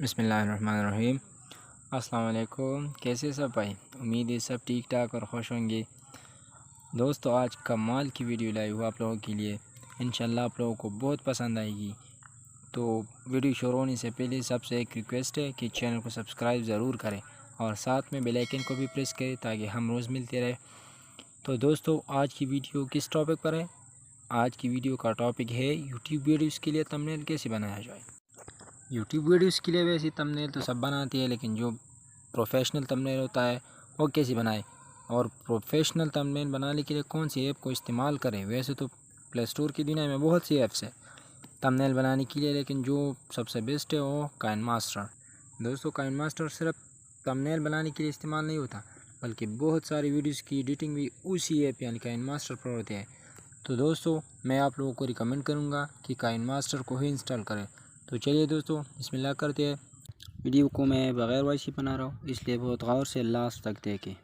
बिस्मिल्लाहिर्रहमानिर्रहीम। अस्सलाम वालेकुम। कैसे सब भाई? उम्मीद है सब ठीक ठाक और खुश होंगे। दोस्तों, आज कमाल की वीडियो लाई हुआ आप लोगों के लिए। इंशाल्लाह आप लोगों को बहुत पसंद आएगी। तो वीडियो शुरू होने से पहले सबसे एक रिक्वेस्ट है कि चैनल को सब्सक्राइब ज़रूर करें और साथ में बेल आइकन को भी प्रेस करें ताकि हम रोज़ मिलते रहे। तो दोस्तों, आज की वीडियो किस टॉपिक पर है? आज की वीडियो का टॉपिक है यूट्यूब वीडियोज़ के लिए थंबनेल कैसे बनाया जाए। यूट्यूब वीडियोज़ के लिए वैसे थंबनेल तो सब बनाती है, लेकिन जो प्रोफेशनल थंबनेल होता है वो कैसे बनाए और प्रोफेशनल थंबनेल बनाने के लिए कौन सी ऐप को इस्तेमाल करें। वैसे तो प्ले स्टोर की दुनिया में बहुत सी ऐप्स है थंबनेल बनाने के लिए, लेकिन जो सबसे बेस्ट है वो काइन मास्टर। दोस्तों, काइन मास्टर सिर्फ थंबनेल बनाने के लिए इस्तेमाल नहीं होता, बल्कि बहुत सारी वीडियोज़ की एडिटिंग भी उसी ऐप यानी काइन मास्टर पर होती है। तो दोस्तों, मैं आप लोगों को रिकमेंड करूँगा कि काइन मास्टर को ही इंस्टॉल करें। तो चलिए दोस्तों, बिस्मिल्लाह करते हैं। वीडियो को मैं बग़ैर वॉइस ही बना रहा हूँ, इसलिए बहुत गौर से लास्ट तक देखें।